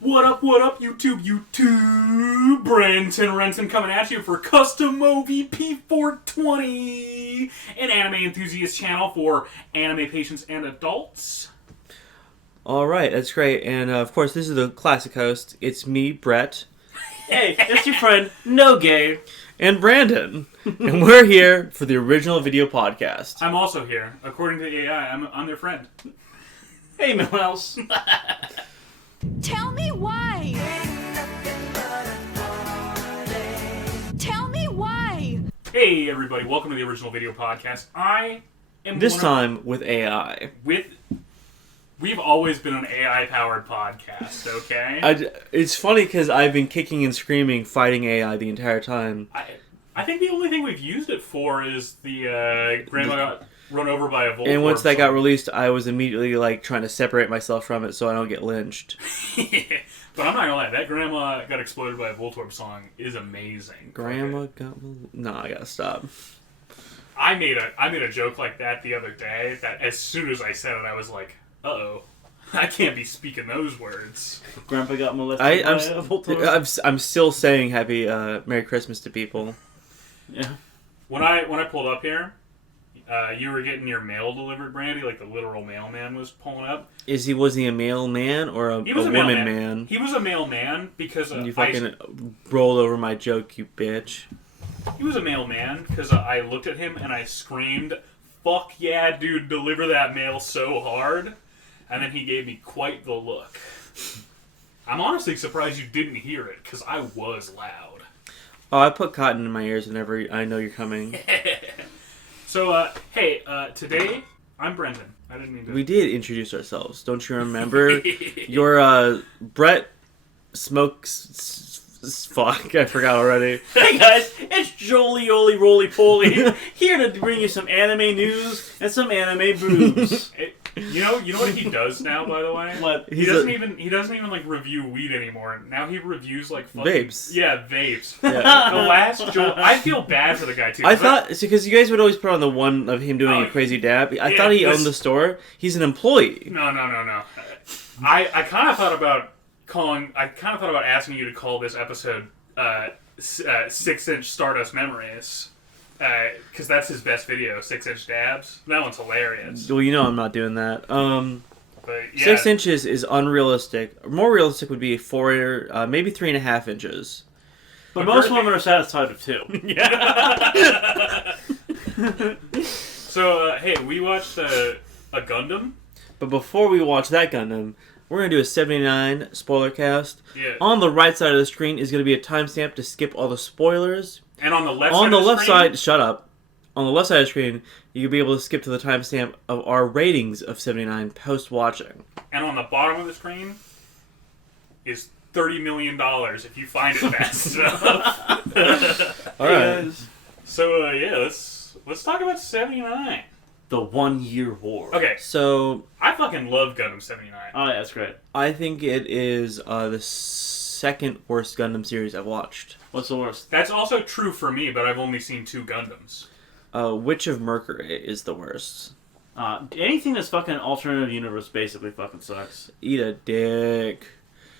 What up, YouTube? Brenton Renton coming at you for Custom OVP 420, an anime enthusiast channel for anime patients and adults. Alright, that's great. And of course, this is the classic host. It's me, Brett. Hey, it's your friend, No Gay. And Brandon. And we're here for the original video podcast. I'm also here. According to the AI, I'm their friend. Hey, Milhouse. Tell me why. Tell me why. Hey, everybody. Welcome to the original video podcast. I am This time with AI. We've always been an AI-powered podcast, okay? It's funny because I've been kicking and screaming, fighting AI the entire time. I think the only thing we've used it for is the Grandma got run over by a Voltorb. And once that got released, I was immediately trying to separate myself from it so I don't get lynched. But I'm not gonna lie, that Grandma got exploded by a Voltorb song is amazing. Grandma got... No, I gotta stop. I made a joke like that the other day that as soon as I said it, I was like, uh-oh. I can't be speaking those words. Grandpa got molested by a Voltorb. I'm still saying happy Merry Christmas to people. Yeah. When I pulled up here, you were getting your mail delivered, Brandy, like the literal mailman was pulling up. Was he a male man or a woman man? He was a male man because you fucking rolled over my joke, you bitch. He was a male man because I looked at him and I screamed, "Fuck yeah, dude, deliver that mail so hard." And then he gave me quite the look. I'm honestly surprised you didn't hear it because I was loud. Oh, I put cotton in my ears whenever I know you're coming. So, hey, today, I'm Brendan. I didn't mean to... We did introduce ourselves. Don't you remember? You're, Brett Smokes... Fuck, I forgot already. Hey guys, it's Jolie Oly Roly Poly here to bring you some anime news and some anime boobs. You know what he does now, by the way? What? He doesn't even like review weed anymore. Now he reviews like fucking... Vapes. Yeah, vapes. Yeah. The last Joel... I feel bad for the guy too. I thought because you guys would always put on the one of him doing a crazy dab. I thought he owned the store. He's an employee. No. I kind of thought about asking you to call this episode 6-inch Stardust Memories. Because that's his best video, 6-inch dabs. That one's hilarious. Well, you know I'm not doing that. But, yeah. 6 inches is unrealistic. More realistic would be 4, maybe 3.5 inches. But most women are satisfied with 2. Yeah. So, hey, we watched a Gundam. But before we watch that Gundam, we're going to do a 79 spoiler cast. Yeah. On the right side of the screen is going to be a timestamp to skip all the spoilers. And on the left side, shut up. On the left side of the screen, you'll be able to skip to the timestamp of our ratings of 79 post-watching. And on the bottom of the screen is $30 million if you find it fast enough. All right. So, yeah, let's talk about 79. The 1 year war. Okay. So... I fucking love Gundam 79. Oh, yeah, that's great. I think it is the second worst Gundam series I've watched. What's the worst? That's also true for me, but I've only seen 2 Gundams. Witch of Mercury is the worst. Anything that's fucking alternative universe basically fucking sucks. Eat a dick.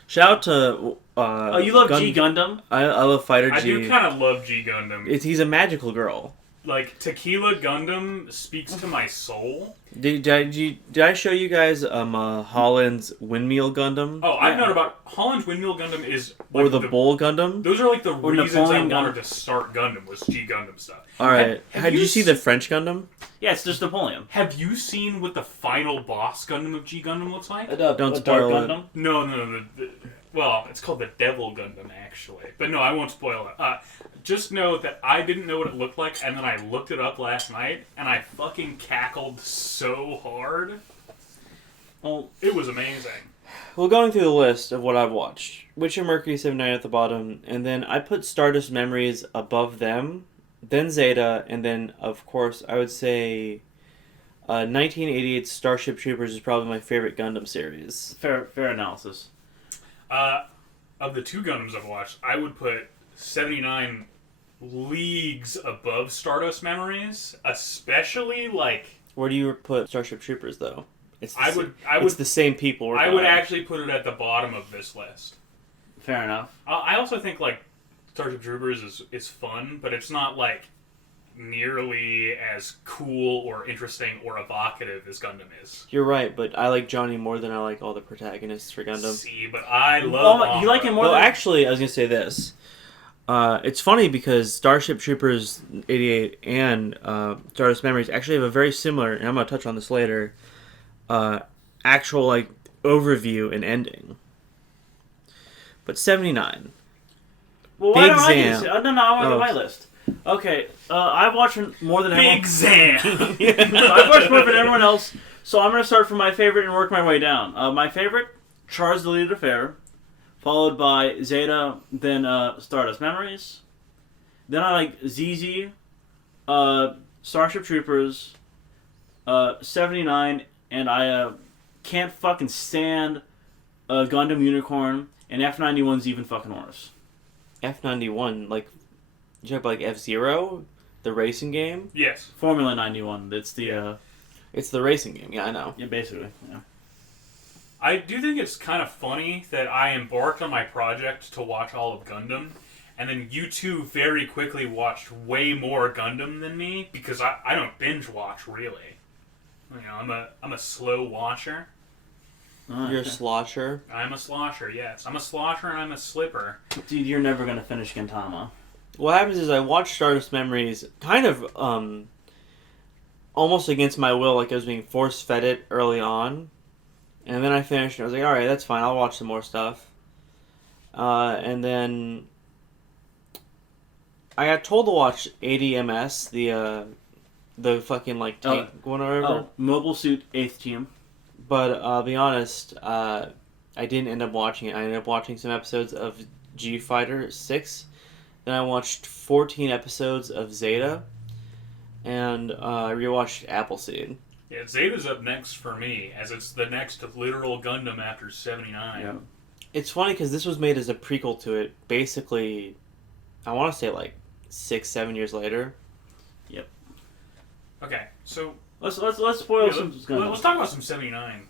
Shout out to... oh, you love G Gundam? I love Fighter G. I do kind of love G Gundam. He's a magical girl. Like, Tequila Gundam speaks to my soul. Did I show you guys Holland's Windmill Gundam? Oh, I've known about... Holland's Windmill Gundam is... Like or the Bull Gundam? Those are like the reasons Napoleon I wanted to start Gundam, was G Gundam stuff. Alright. Did you see the French Gundam? Yeah, it's just Napoleon. Have you seen what the final boss Gundam of G Gundam looks like? Don't spoil it. Gundam? No. Well, it's called the Devil Gundam, actually. But no, I won't spoil it. Just know that I didn't know what it looked like, and then I looked it up last night, and I fucking cackled so hard. Well, it was amazing. Well, going through the list of what I've watched, Witch of Mercury 79 at the bottom, and then I put Stardust Memories above them, then Zeta, and then, of course, I would say 1988 Starship Troopers is probably my favorite Gundam series. Fair analysis. Of the 2 Gundams I've watched, I would put 79 leagues above Stardust Memories, especially, like... Where do you put Starship Troopers, though? It's it's the same people. I would actually put it at the bottom of this list. Fair enough. I also think like Starship Troopers is fun, but it's not like nearly as cool or interesting or evocative as Gundam is. You're right, but I like Johnny more than I like all the protagonists for Gundam. See, but I love. Oh, you like him more? Well, than... actually, I was gonna say this. It's funny because Starship Troopers 88 and Stardust Memories actually have a very similar, and I'm gonna touch on this later. Actual like overview and ending. But 79. Well, why Big don't I Zam. use it? No, I want to do my list. Okay, I've watched more than Big Zam. I've watched more than everyone else, so I'm going to start from my favorite and work my way down. My favorite, Char's Deleted Affair, followed by Zeta, then Stardust Memories. Then I like ZZ, Starship Troopers, 79, and I can't fucking stand Gundam Unicorn, and F91's even fucking worse. F91, like, you talk about like F-Zero, the racing game? Yes. Formula 91, it's the... It's the racing game, yeah, I know. Yeah, basically, yeah. I do think it's kind of funny that I embarked on my project to watch all of Gundam, and then you two very quickly watched way more Gundam than me, because I don't binge watch, really. You know, I'm a slow watcher. You're a slosher. I'm a slosher, yes. I'm a slosher and I'm a slipper. Dude, you're never gonna finish Gintama. What happens is I watched Stardust Memories kind of almost against my will, like I was being force-fed it early on. And then I finished and I was like, alright, that's fine, I'll watch some more stuff. And then I got told to watch ADMS, the fucking like tank one or whatever. Mobile Suit 8th Team. But I'll be honest, I didn't end up watching it. I ended up watching some episodes of G Fighter 6. Then I watched 14 episodes of Zeta. And I rewatched Appleseed. Yeah, Zeta's up next for me, as it's the next literal Gundam after 79. Yeah. It's funny because this was made as a prequel to it. Basically, I want to say like 6-7 years later. Yep. Okay, so Let's spoil yeah, some. let's talk about some 79.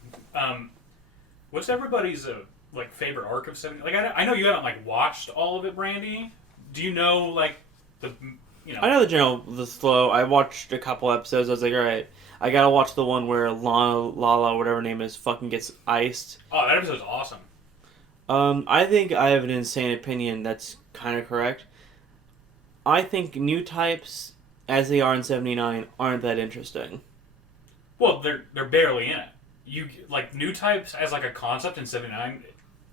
What's everybody's like favorite arc of 79? Like I know you haven't like watched all of it, Brandy. Do you know like the I know the flow. I watched a couple episodes. I was like, all right, I gotta watch the one where Lala, whatever her name is, fucking gets iced. Oh, that episode's awesome. I think I have an insane opinion that's kind of correct. I think new types, as they are in 79, aren't that interesting. Well, they're barely in it. You like new types as like a concept in 79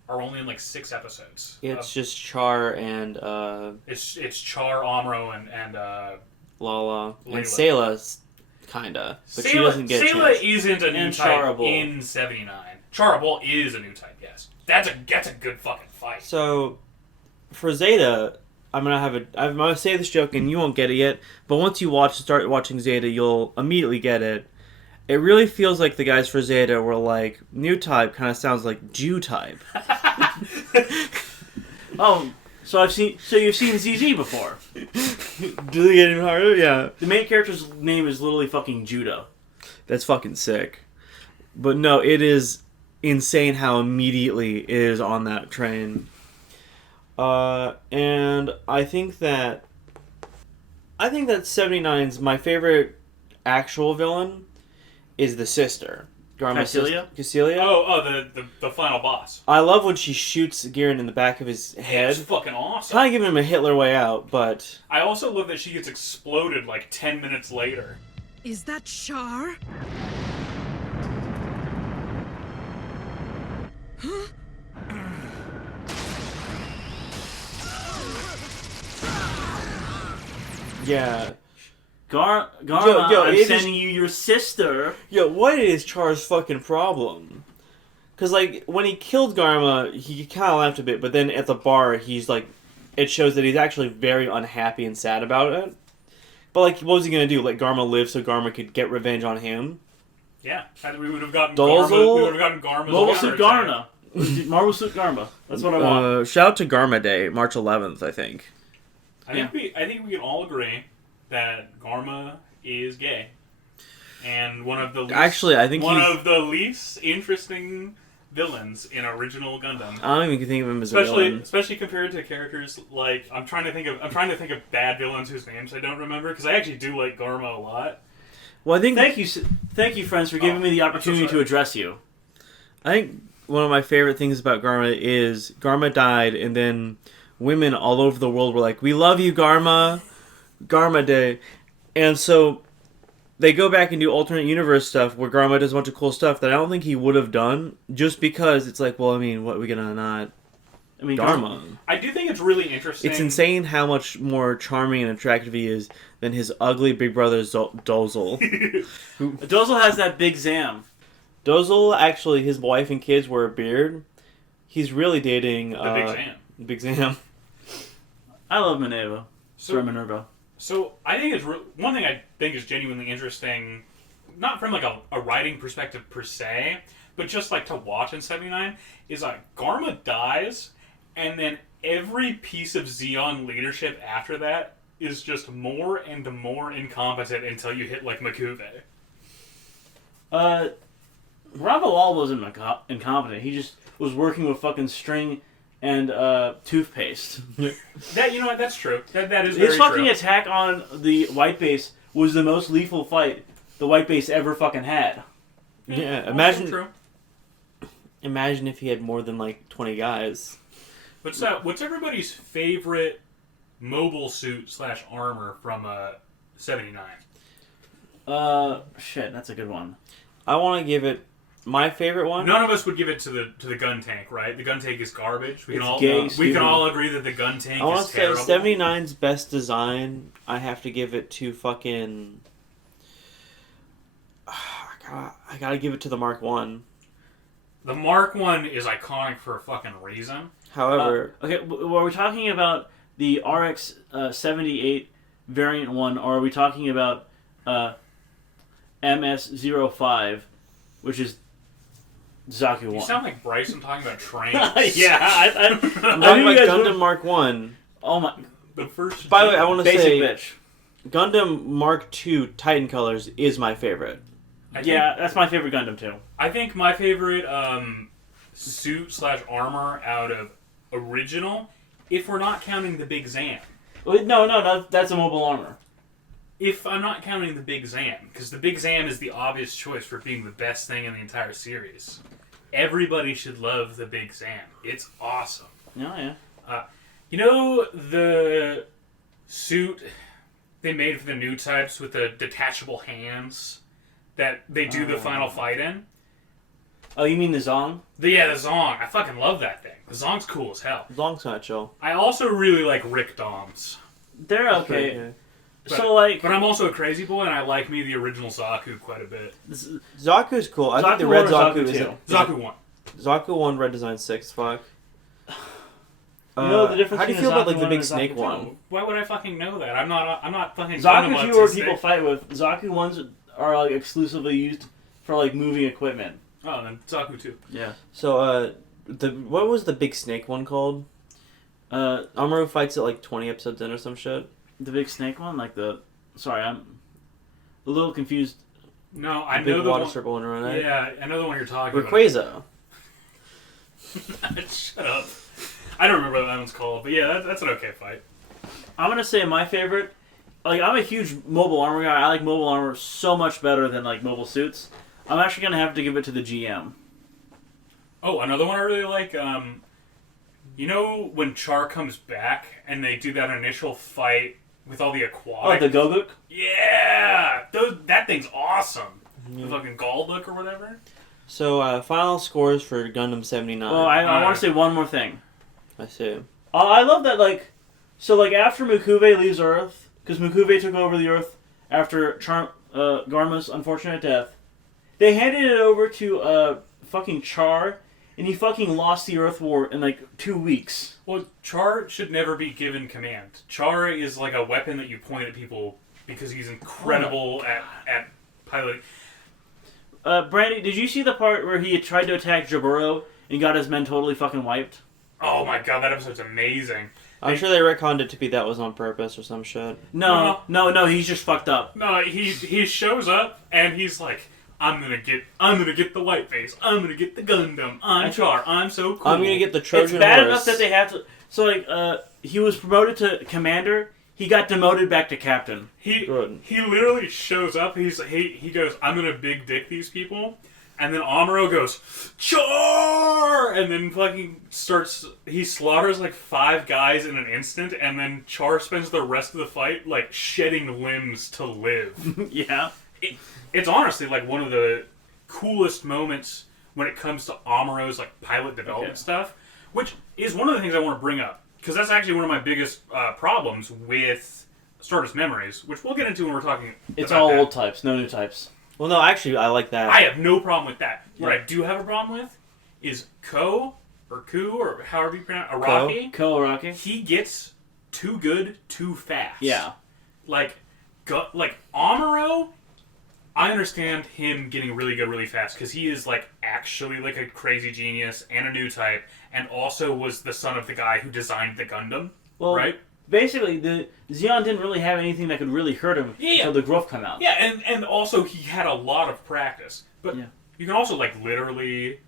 are only in like 6 episodes. It's just Char and it's Char, Amuro, and Lala Layla. and Sayla's kinda, but she Sayla, doesn't get a Sayla chance. isn't a new And type Charable. in 79. Charable is a new type. Yes, that's a good fucking fight. So, for Zeta, I'm gonna say this joke and you won't get it yet, but once you start watching Zeta, you'll immediately get it. It really feels like the guys for Zeta were like, new type kind of sounds like Jew type. Oh, so you've seen ZZ before. Do they get even harder? Yeah. The main character's name is literally fucking Judah. That's fucking sick. But no, it is insane how immediately it is on that train. And I think that 79's my favorite actual villain is the sister. Cassilia? Cassilia? Oh, the final boss. I love when she shoots Giran in the back of his head. It's fucking awesome. Kind of giving him a Hitler way out, but... I also love that she gets exploded like 10 minutes later. Is that Char? Yeah. Garma, Yo, I'm it is- sending you your sister. Yo, what is Char's fucking problem? Because, like, when he killed Garma, he kind of laughed a bit, but then at the bar, he's like... It shows that he's actually very unhappy and sad about it. But, like, what was he going to do? Let Garma live so Garma could get revenge on him? Yeah, we would have gotten Dozel? Garma. We would have gotten Garma's Mobile Suit counterattack. Garma. Marble Suit Garma. That's what I want. Shout out to Garma Day, March 11th, I think. I think we can all agree that Garma is gay, and one of the least, Actually, I think one he's... of the least interesting villains in original Gundam. I don't even think of him as a villain. Especially compared to characters like I'm trying to think of bad villains whose names I don't remember because I actually do like Garma a lot. Well, I think... Thank you, friends, for giving me the opportunity to address you. I think one of my favorite things about Garma is Garma died, and then women all over the world were like, "We love you, Garma. Garma Day." And so they go back and do alternate universe stuff where Garma does a bunch of cool stuff that I don't think he would have done, just because it's like, well, I mean, what are we gonna not... I mean, Garma. I do think it's really interesting. It's insane how much more charming and attractive he is than his ugly big brother Dozel. Dozel has that big Zam. Dozel, actually, his wife and kids wear a beard. He's really dating... The Big Zam. Big Zam. I love Minerva. Minerva. So I think it's one thing I think is genuinely interesting, not from like a writing perspective per se, but just like to watch in 79, is like Garma dies, and then every piece of Zeon leadership after that is just more and more incompetent until you hit like Makuve. Ravalal wasn't incompetent. He just was working with fucking string and toothpaste. That, you know what, that's true. That is His very fucking true. attack on the white base was the most lethal fight the white base ever fucking had. Yeah, Also true. imagine if he had more than like 20 guys. What's everybody's favorite mobile suit / armor from 79? Shit, that's a good one. I want to give it my favorite one. None of us would give it to the gun tank, right? The gun tank is garbage. We It's can gay, we stupid. can all agree that the gun tank I want is to say terrible. 79's best design. I have to give it to fucking. I gotta give it to the Mark One. The Mark 1 is iconic for a fucking reason. However, Okay, were we talking about the RX 78 variant one, or are we talking about MS-05, which is Zaku 1? You sound like Bryson talking about trains. Yeah, I'm I talking knew you about guys Gundam would... Mark One. Oh my... The first. By the way, I want to Basic say bitch. Gundam Mark II Titan Colors is my favorite. Yeah, that's my favorite Gundam too. I think my favorite suit / armor out of original, if we're not counting the Big Zam. No, that's a mobile armor. If I'm not counting the Big Zam, because the Big Zam is the obvious choice for being the best thing in the entire series. Everybody should love the Big Zam. It's awesome. Oh, yeah. You know the suit they made for the new types with the detachable hands that they do the final fight in? Oh, you mean the Zong? The Zong. I fucking love that thing. The Zong's cool as hell. Long's not chill. I also really like Rick Doms. They're okay. But, So, like... But I'm also a crazy boy, and I like me the original Zaku quite a bit. Zaku's cool. I think the Zaku red 1 or Zaku Zaku is 2? Zaku 1. Zaku 1 red design 6. Fuck. You know the difference How do you between feel about Zaku like the 1 big and snake Zaku one? Why would I fucking know that? I'm not fucking. Zaku 2 are autistic. people fight with. Zaku 1s are like exclusively used for like moving equipment. Oh, then Zaku 2. Yeah. So what was the big snake one called? Amuro fights it like 20 episodes in or some shit. The big snake one, like the. Sorry, I'm a little confused. No, I The know big the water one. circle around it. Yeah, I know the one you're talking about. Rayquaza. Shut up. I don't remember what that one's called, but yeah, that's an okay fight. I'm gonna say my favorite. Like, I'm a huge mobile armor guy. I like mobile armor so much better than like mobile suits. I'm actually gonna have to give it to the GM. Oh, another one I really like. You know when Char comes back and they do that initial fight with all the aquatic. Oh, the Goguk? Yeah, that thing's awesome. The fucking Galduck or whatever. So final scores for Gundam 79. Oh, I want to say one more thing. I see. I love that, like, so, like, after Makuve leaves Earth, because Makuve took over the Earth after Garma's unfortunate death, they handed it over to, fucking Char, and he fucking lost the Earth War in, like, 2 weeks. Well, Char should never be given command. Char is like a weapon that you point at people because he's incredible at piloting. Brandy, did you see the part where he tried to attack Jaburo and got his men totally fucking wiped? Oh my god, that episode's amazing. I'm sure they retconned it to be that was on purpose or some shit. No, he's just fucked up. No, he shows up and he's like, I'm gonna get the white face. I'm gonna get the Gundam. I'm Char. I'm so cool. I'm gonna get the Trojan It's bad horse. enough that they have to. So like, he was promoted to commander. He got demoted back to captain. He literally shows up. He goes, I'm gonna big dick these people, and then Amuro goes, Char, and then fucking starts. He slaughters like 5 guys in an instant, and then Char spends the rest of the fight like shedding limbs to live. Yeah. It's honestly like one of the coolest moments when it comes to Amuro's like pilot development stuff, which is one of the things I want to bring up. Because that's actually one of my biggest problems with Stardust Memories, which we'll get into when we're talking It's about all that. old types, no new types. Well, no, actually, I like that. I have no problem with that. Yeah. What I do have a problem with is Ko, or however you pronounce it, Araki. Ko Araki. He gets too good too fast. Yeah. Like Amuro, I understand him getting really good really fast because he is like actually like a crazy genius and a new type, and also was the son of the guy who designed the Gundam. Well, right? Basically, the Zeon didn't really have anything that could really hurt him until the growth come out. Yeah, and also he had a lot of practice. But Yeah. you can also like literally,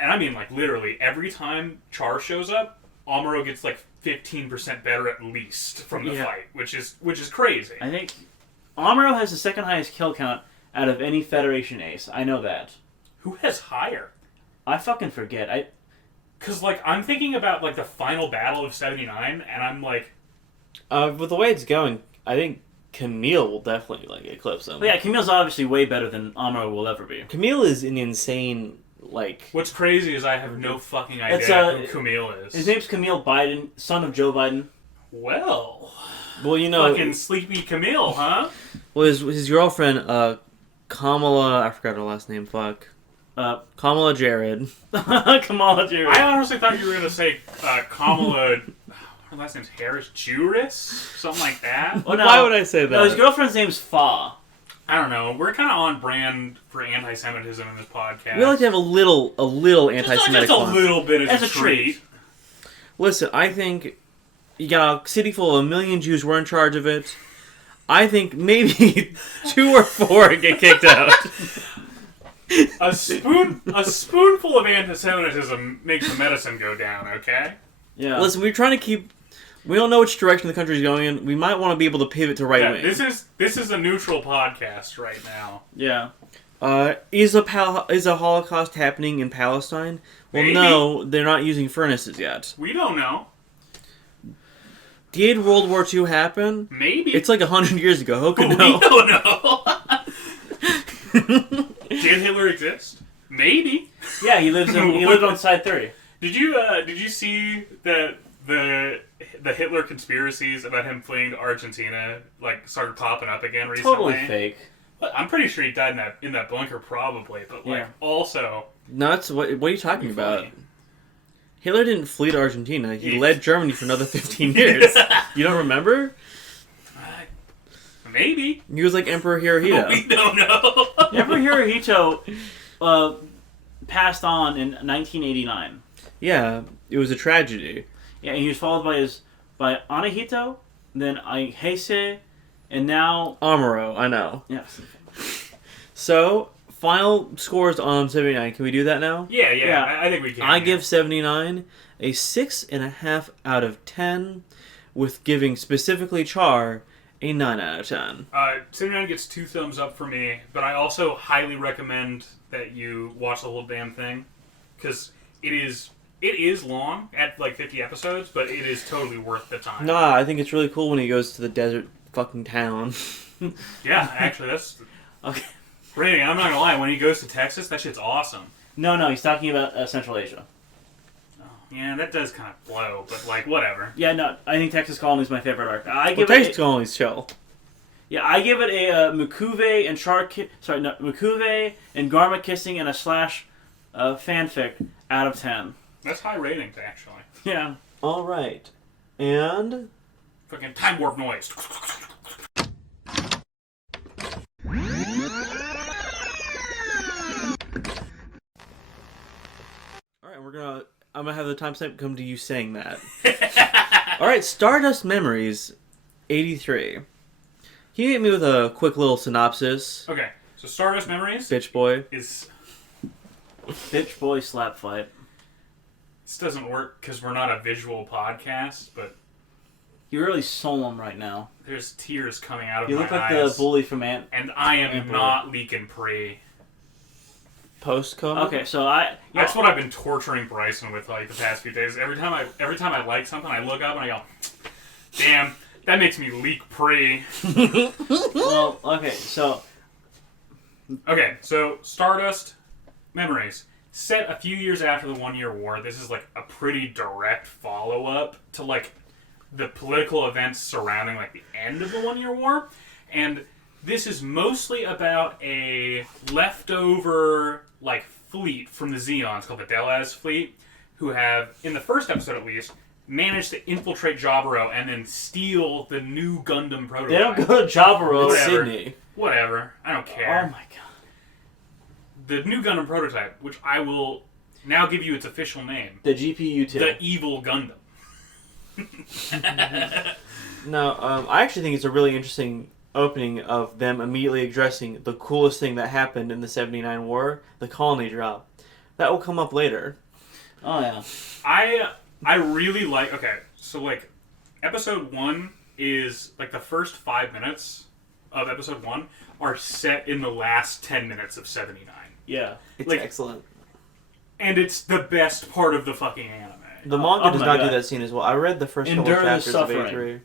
and I mean like literally, every time Char shows up, Amuro gets like 15% better at least from the fight, which is crazy. I think Amuro has the second highest kill count out of any Federation ace. I know that. Who has higher? I fucking forget. Because like I'm thinking about like the final battle of 79, and I'm like, with the way it's going, I think Camille will definitely like eclipse him. But yeah, Camille's obviously way better than Amuro will ever be. Camille is an insane like. what's crazy is I have no fucking idea It's, who Camille is. His name's Camille Biden, son of Joe Biden. Well, Well, you know, fucking sleepy Camille, huh? well, his girlfriend, Kamala. I forgot her last name. Fuck. Kamala Jared. Kamala Jared. I honestly thought you were gonna say Kamala. Her last name's Harris Juris, something like that. Oh, no. Why would I say that? No, his girlfriend's name's Fa. I don't know. We're kind of on brand for anti-Semitism in this podcast. We like to have a little anti-Semitic. Just a little bit As as a treat. Listen, I think you got a city full of 1 million Jews. We're in charge of it. I think maybe 2 or 4 get kicked out. A spoonful of anti-Semitism makes the medicine go down. Okay. Yeah. Listen, we're trying to keep. We don't know which direction the country's going in. We might want to be able to pivot to right Yeah, wing. this is a neutral podcast right now. Yeah. Is a Holocaust happening in Palestine? Well, Maybe. no, they're not using furnaces yet. We don't know. Did World War II happen? Maybe. It's like 100 years ago. Who could We know? don't know. Did Hitler exist? Maybe. Yeah, he lived on side 30. Did you see that the Hitler conspiracies about him fleeing to Argentina like started popping up again recently? Totally fake. But I'm pretty sure he died in that bunker probably, but like Yeah. also Nuts? What are you talking about? funny. Hitler didn't flee to Argentina. He led Germany for another 15 years. You don't remember? Maybe. He was like Emperor Hirohito. We don't know. Emperor Hirohito passed on in 1989. Yeah, it was a tragedy. Yeah, and he was followed by Anahito, then Aihese, and now... Amuro, I know. Yes. So, final scores on 79. Can we do that now? Yeah. I think we can. I give 79 a 6.5 out of 10, with giving specifically Char a 9 out of 10. 79 gets 2 thumbs up for me, but I also highly recommend that you watch the whole damn thing, because it is long at like 50 episodes, but it is totally worth the time. Nah, I think it's really cool when he goes to the desert fucking town. Yeah, actually, that's Okay. Brady. I'm not gonna lie. When he goes to Texas, that shit's awesome. No, he's talking about Central Asia. Yeah, that does kind of blow, but like whatever. Yeah, no, I think Texas Colony is my favorite arc. I Well, give Texas it Colony's chill. I give it a Mukuve and Mukuve and Garma kissing and a slash fanfic out of 10. That's high ratings, actually. Yeah. Alright. And... Fucking time warp noise. Alright, we're gonna I'm gonna have the timestamp come to you saying that. All right, Stardust Memories, 83. Can you hit me with a quick little synopsis, Okay, so Stardust Memories bitch boy? is... Bitch boy slap fight. This doesn't work because we're not a visual podcast, but You're really solemn right now. there's tears coming out of You my look like eyes. the bully from Ant. And I am Emperor. not leaking pre. Post-COVID? Okay, so That's what I've been torturing Bryson with like the past few days. Every time I like something, I look up and I go, "Damn, that makes me leak pre." Well, okay, so Okay, so Stardust Memories set a few years after the 1 Year War. This is like a pretty direct follow-up to like the political events surrounding like the end of the 1 Year War, and this is mostly about a leftover like fleet from the Zeons called the Delaz fleet, who have, in the first episode at least, managed to infiltrate Jaburo and then steal the new Gundam prototype. they don't go to Jaburo. It's Whatever. Sydney. Whatever, I don't care. Oh my god. The new Gundam prototype, which I will now give you its official name, The GPU too. the Evil Gundam. No, I actually think it's a really interesting opening of them immediately addressing the coolest thing that happened in the 79 war, the colony drop. That will come up later. Oh yeah. I really like. Okay, so like, episode 1 is like the first 5 minutes of episode 1 are set in the last 10 minutes of 79, Yeah. It's Like- excellent. and it's the best part of the fucking anime. The manga oh does my not God. do that scene as well. I read the first couple Endure the chapters of suffering. 83.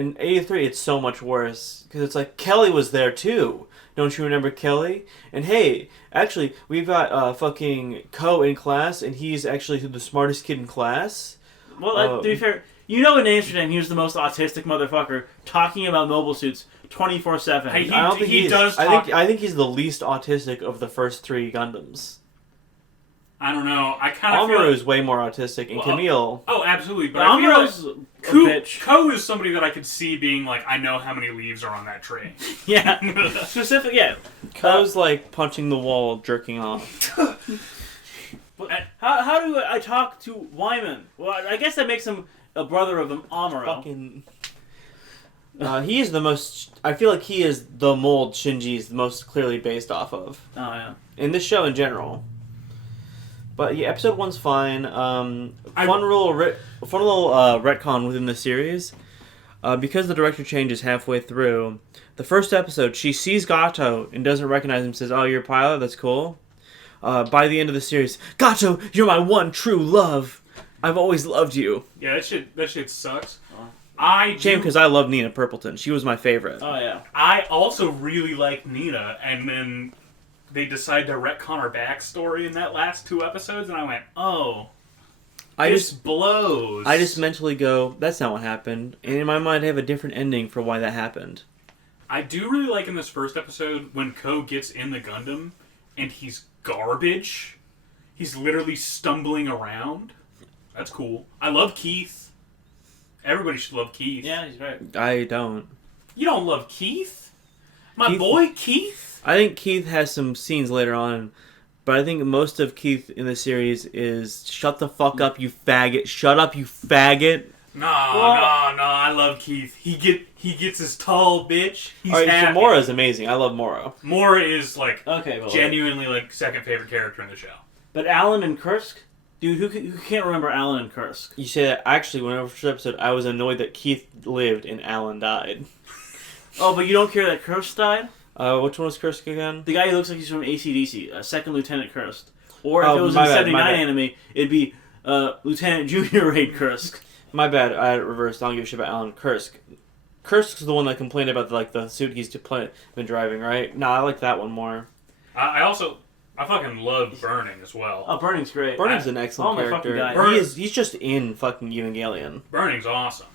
In 83, it's so much worse. Because it's like, Kelly was there too. Don't you remember Kelly? And hey, actually, we've got fucking Ko in class, and he's actually the smartest kid in class. Well, to be fair, you know in Amsterdam he was the most autistic motherfucker talking about mobile suits 24/7. Hey, I don't think he is. does I talk- think he's the least autistic of the first 3 Gundams. I don't know. I kind of Amuro feel. is way more autistic, and Well, Camille... Oh, absolutely. But I feel Amuro's like a bitch. Ko is somebody that I could see being like, I know how many leaves are on that tree. Yeah. Specific. Yeah. Ko's like punching the wall, jerking off. How do I talk to Wyman? Well, I guess that makes him a brother of Amuro. Fucking... he is the most... I feel like he is the mold Shinji is the most clearly based off of. Oh yeah. In this show in general. But yeah, episode 1's fine. Fun little retcon within the series. Because the director changes halfway through, the first episode, she sees Gato and doesn't recognize him, says, "Oh, you're a pilot? That's cool." By the end of the series, "Gato, you're my one true love. I've always loved you." Yeah, that shit sucks. Oh. Shame because I love Nina Purpleton. She was my favorite. Oh yeah. I also really like Nina, and then they decide to retcon her backstory in that last 2 episodes, and I went, oh, this blows. I just mentally go, that's not what happened. And in my mind, I have a different ending for why that happened. I do really like in this first episode when Ko gets in the Gundam, and he's garbage. He's literally stumbling around. That's cool. I love Keith. Everybody should love Keith. Yeah, he's right. I don't. You don't love Keith? My Keith- boy Keith? I think Keith has some scenes later on, but I think most of Keith in the series is shut the fuck up, you faggot. Shut up, you faggot. No, I love Keith. He gets his tall bitch. He's Alright, so happy. Mora is amazing. I love Mora. Mora is like Okay, but genuinely like second favorite character in the show. But Alan and Kursk, dude, who can't remember Alan and Kursk? You say that, actually, when I was first episode, I was annoyed that Keith lived and Alan died. Oh, but you don't care that Kursk died? Which one was Kursk again? The guy who looks like he's from AC/DC, Second Lieutenant Kursk. Or if Oh, it was my in bad, 79 my bad. anime, it'd be Lieutenant Junior Raid Kursk. My bad, I had it reversed. I don't give a shit about Alan Kursk. Kursk's the one that complained about the suit he's been driving, right? Nah, I like that one more. I fucking love Burning as well. Oh, Burning's great. Burning's an excellent oh my fucking character. God. He's just in fucking Evangelion. Burning's awesome.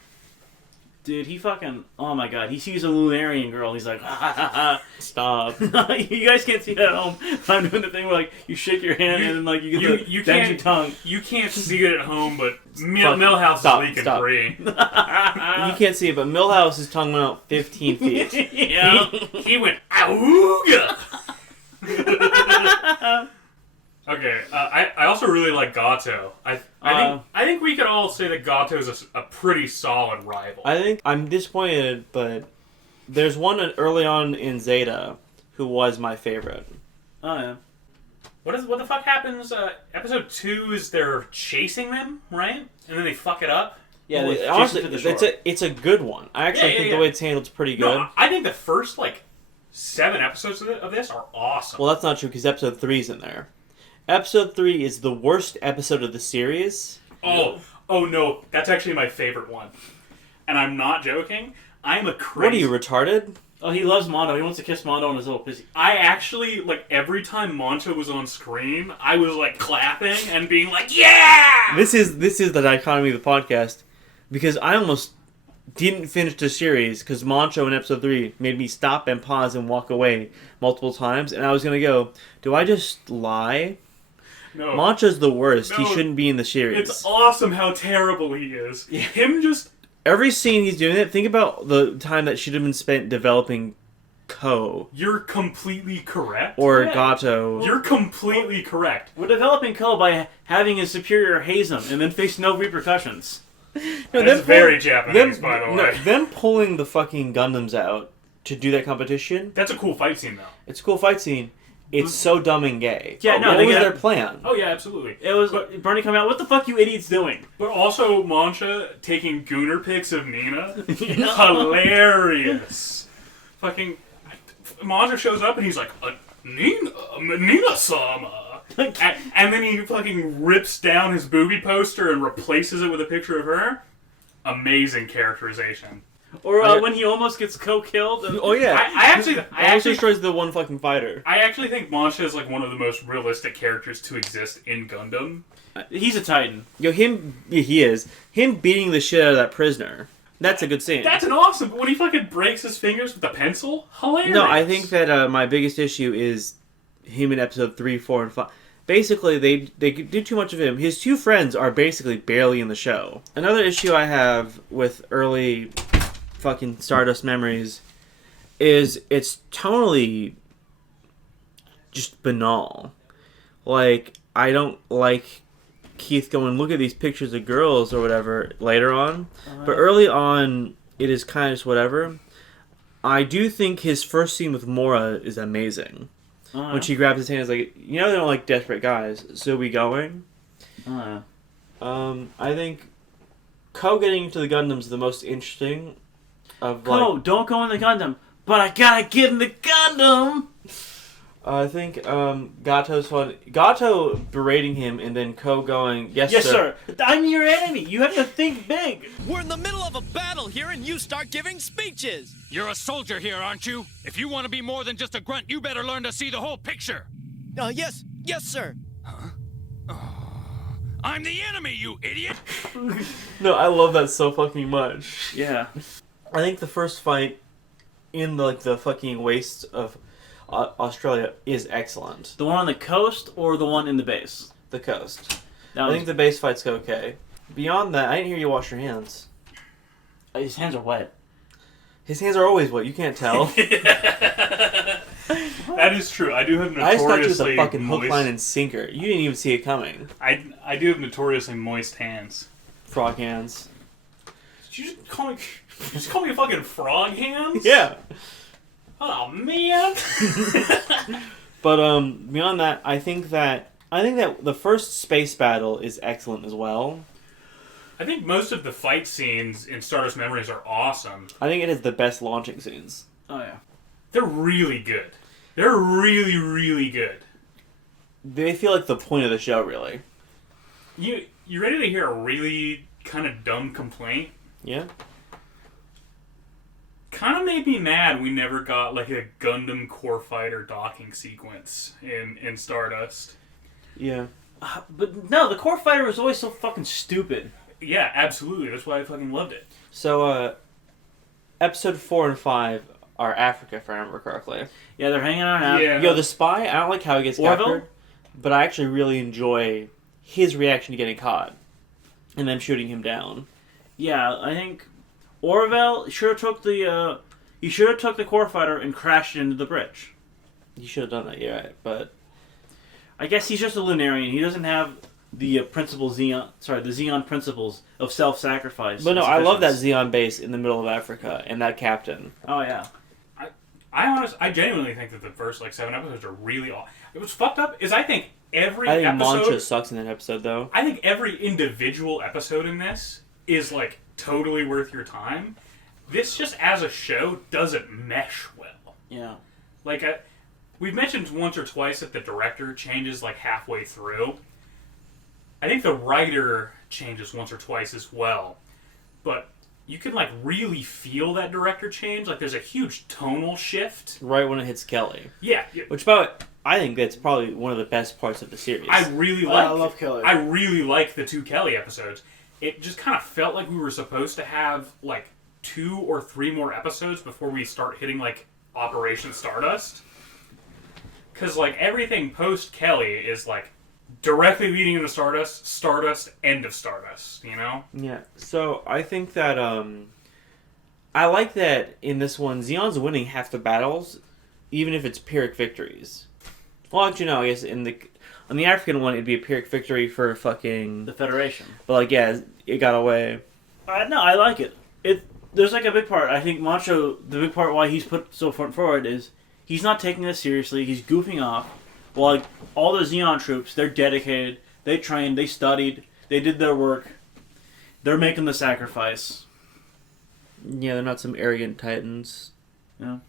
Dude, he fucking... Oh my god. He sees a Lunarian girl. He's like, ha ha ha Stop. ha. You guys can't see that at home. I'm doing the thing where, like, you shake your hand and then, like, you get You the denture can't tongue. You can't see it at home, but Fuck. Millhouse Stop, is leaking stop. free. You can't see it, but Millhouse's tongue went out 15 feet. Yeah. He went, "Auga!" Okay, I also really like Gato. I think we could all say that Gato is a pretty solid rival. I think I'm disappointed, but there's one early on in Zeta who was my favorite. Oh yeah. What the fuck happens? Episode 2 is they're chasing them, right? And then they fuck it up. Yeah, Well, they honestly, chase it to the shore. it's a good one. I actually think the way it's handled's pretty good. No, I think the first 7 episodes of this are awesome. Well, that's not true because episode 3's in there. Episode 3 is the worst episode of the series. Oh no, that's actually my favorite one, and I'm not joking. I'm a crazy. What are you, retarded? Oh, he loves Mondo. He wants to kiss Mondo on his little pussy. I actually every time Mancha was on screen, I was clapping and being like, "Yeah!" This is the dichotomy of the podcast because I almost didn't finish the series because Mancho in episode 3 made me stop and pause and walk away multiple times, and I was gonna go, do I just lie? No, Mancho's the worst. No, he shouldn't be in the series. it's awesome how terrible he is. Him just Every scene he's doing it, think about the time that should have been spent developing Ko You're completely correct. or Yeah. Gato. You're completely correct. We're developing Ko by having his superior haze him and then face no repercussions. No, That's very Japanese, by the way. them pulling the fucking Gundams out to do that competition, That's a cool fight scene, though. it's a cool fight scene. It's so dumb and gay. Yeah, no, what they was got- their plan? Oh yeah, absolutely. It was Bernie coming out. What the fuck, you idiots doing? But also Mancha taking gooner pics of Nina, hilarious. Fucking Mancha shows up and he's like, Nina-sama. And then he fucking rips down his booby poster and replaces it with a picture of her. Amazing characterization. Or I- when he almost gets Ko killed. And Oh yeah, I actually destroys the one fucking fighter. I actually think Mancha is one of the most realistic characters to exist in Gundam. He's a Titan. Yo, he is. Him beating the shit out of that prisoner. That's a good scene. That's an awesome. When he fucking breaks his fingers with a pencil, hilarious. No, I think that my biggest issue is him in episode 3, 4, and 5. Basically, they do too much of him. His two friends are basically barely in the show. Another issue I have with early fucking Stardust Memories is it's tonally just banal. I don't like Keith going, look at these pictures of girls or whatever later on. But early on, it is kind of just whatever. I do think his first scene with Mora is amazing. When she grabs his hand, is like, they don't like desperate guys, so we going? I think Ko getting into the Gundam is the most interesting of Ko, don't go in the Gundam. But I gotta get in the Gundam! I think Gato's fun. Gato berating him and then Ko going, yes sir. I'm your enemy. You have to think big. We're in the middle of a battle here and you start giving speeches. You're a soldier here, aren't you? If you want to be more than just a grunt, you better learn to see the whole picture. Yes, sir. I'm the enemy, you idiot! No, I love that so fucking much. Yeah. I think the first fight in the fucking wastes of Australia is excellent. The one on the coast or the one in the base? The coast. That I think the base fight's okay. Beyond that, I didn't hear you wash your hands. His hands are wet. His hands are always wet. You can't tell. That is true. I do have I just thought you was notoriously a fucking hook, moist. line, and sinker. You didn't even see it coming. I do have notoriously moist hands. Frog hands. Did you just call me? You just call me a fucking frog hands? Yeah. Oh man. But beyond that, I think that the first space battle is excellent as well. I think most of the fight scenes in Stardust Memories are awesome. I think it has the best launching scenes. Oh, yeah. They're really good. They're really, really good. They feel like the point of the show, really. You ready to hear a really kind of dumb complaint? Yeah. Kind of made me mad we never got a Gundam Core Fighter docking sequence in Stardust. Yeah. But no, the core fighter was always so fucking stupid. Yeah, absolutely. That's why I fucking loved it. So, episode 4 and 5 are Africa, if I remember correctly. Yeah, they're hanging out. Yeah. Yo, the spy, I don't like how he gets Orville? captured, but I actually really enjoy his reaction to getting caught and them shooting him down. Yeah, I think Orville should have took the core fighter and crashed into the bridge. He should have done that, yeah, but I guess he's just a Lunarian. He doesn't have the the Xeon principles of self-sacrifice. But no, and I love that sufficiency. Xeon base in the middle of Africa and that captain. Oh yeah. I genuinely think that the first 7 episodes are really awesome. What's fucked up is I think every I think episode. Mancha sucks in that episode though. I think every individual episode in this is totally worth your time. This just as a show doesn't mesh well. Yeah. We've mentioned once or twice that the director changes halfway through. I think the writer changes once or twice as well, but you can really feel that director change. There's a huge tonal shift. Right when it hits Kelly. Yeah. Which, I think that's probably one of the best parts of the series. I really I love Kelly. I really like the 2 Kelly episodes. It just kind of felt like we were supposed to have 2 or 3 more episodes before we start hitting Operation Stardust. Because everything post Kelly is directly leading into Stardust, end of Stardust. You know? Yeah. So I think that I like that in this one, Xeon's winning half the battles, even if it's Pyrrhic victories. Well, actually, no. I guess on the African one, it'd be a Pyrrhic victory for fucking The Federation. But it got away. No, I like it. There's a big part. I think Macho, the big part why he's put so far forward is he's not taking this seriously. He's goofing off. While all the Xeon troops, they're dedicated. They trained. They studied. They did their work. They're making the sacrifice. Yeah, they're not some arrogant titans. Yeah.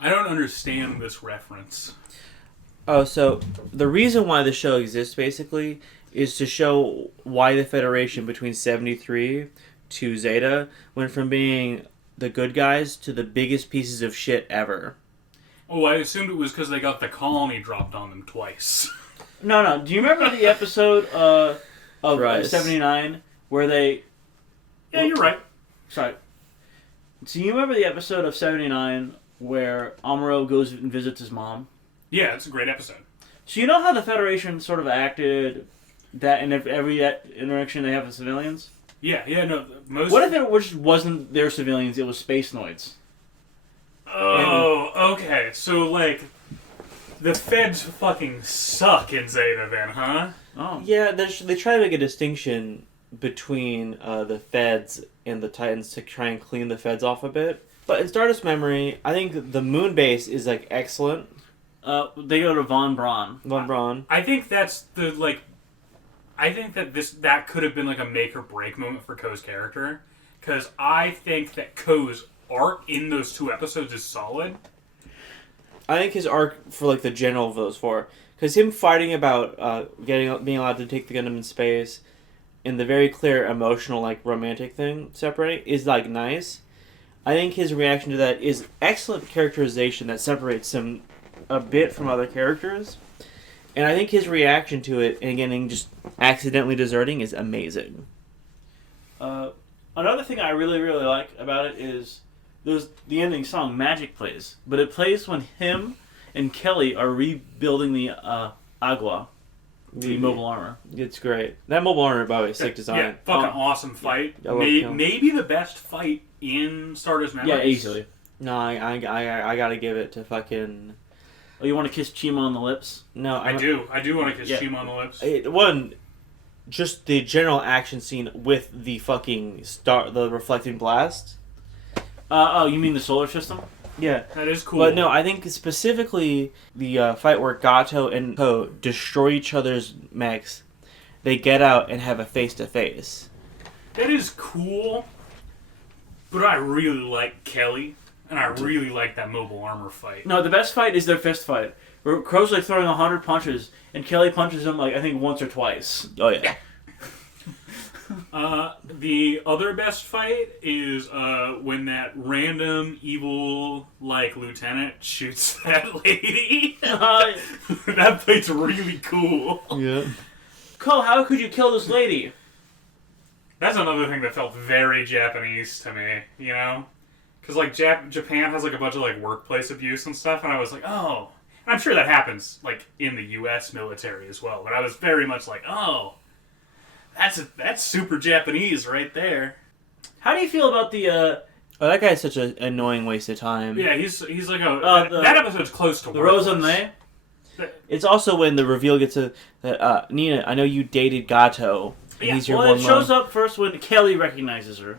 I don't understand this reference. Oh, so the reason why the show exists, basically, is to show why the Federation between 73 to Zeta went from being the good guys to the biggest pieces of shit ever. Oh, I assumed it was because they got the colony dropped on them twice. No. Do you remember the episode of Rise. 79 where they... Yeah, you're right. Sorry. So you remember the episode of 79 where Amuro goes and visits his mom? Yeah, it's a great episode. So you know how the Federation sort of acted that in every interaction they have with civilians? Yeah, no. What if it just wasn't their civilians, it was space noids? Oh, okay. So, the feds fucking suck in Zeta then, huh? Oh. Yeah, they try to make a distinction between the feds and the titans to try and clean the feds off a bit. But in Stardust Memory, I think the moon base is, excellent. They go to Von Braun. Von Braun. I think that's I think that could have been a make or break moment for Ko's character, because I think that Ko's arc in those 2 episodes is solid. I think his arc for the general of those 4, because him fighting about being allowed to take the Gundam in space, and the very clear emotional romantic thing separating is nice. I think his reaction to that is excellent characterization that separates him a bit from other characters. And I think his reaction to it, and getting just accidentally deserting, is amazing. Another thing I really, really like about it is the ending song, Magic, plays. But it plays when him and Kelly are rebuilding the Agua, the mobile armor. It's great. That mobile armor, by the way, sick design. Yeah, fucking awesome fight. I love Kel. Maybe the best fight in Stardust Memories. Yeah, easily. No, I gotta give it to fucking... Oh, you want to kiss Chima on the lips? No, I do want to kiss Yeah. Shima on the lips. It wasn't just the general action scene with the fucking the reflecting blast. You mean the solar system? Yeah. That is cool. But no, I think specifically the fight where Gato and Ko destroy each other's mechs, they get out and have a face-to-face. That is cool, but I really like Kelly, and I really like that mobile armor fight. No, the best fight is their fist fight. Where Crow's throwing 100 punches, and Kelly punches him I think once or twice. Oh, yeah. The other best fight is when that random evil lieutenant shoots that lady. That fight's really cool. Yeah. Ko, how could you kill this lady? That's another thing that felt very Japanese to me, you know? Because Japan has a bunch of workplace abuse and stuff, and I was like, oh. And I'm sure that happens in the U.S. military as well, but I was very much oh. That's super Japanese right there. How do you feel about the Oh, that guy's such an annoying waste of time. Yeah, he's that episode's close to the worthless. Rosa May? It's also when the reveal gets that Nina, I know you dated Gato. Yeah, He's your Well, one it shows love. up first when Kelly recognizes her.